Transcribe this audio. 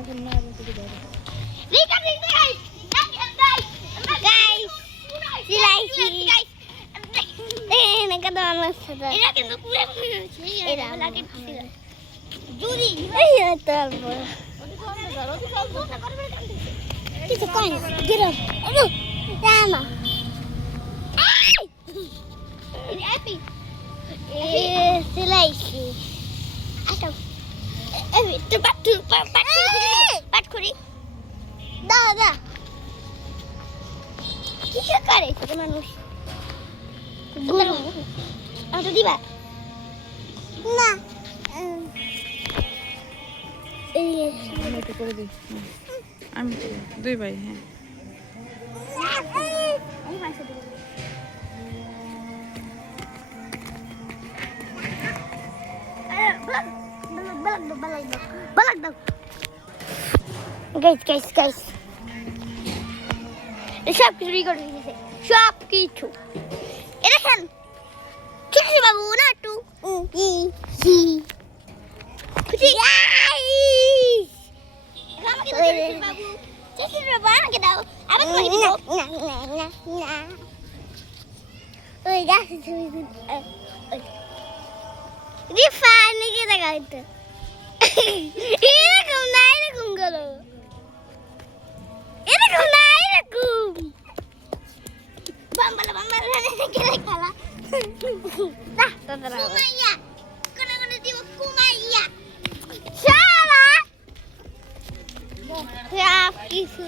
এখন না বলতে দাও কিছু কই না গিরো রামা হ্যাপি সিলাইছি আসো এই তো পাট করি দাদা কিসে করে ছোট মানুষ গুরু আটো দিবা না এই আমি একটু করে দিই আমি দুই ভাই হ্যাঁ আমি পাশে দেব balag daw. Guys. সব কিছু রেকর্ড হয়ে গেছে সব কিছু দেখেন কিছু বাবু না একটু এরকম না এরকম গেলো এরকম না এরকম বাম্বালা খেলা খেলা কুমাইয়া কোন দিব কুমাইয়া শালা সব কিছু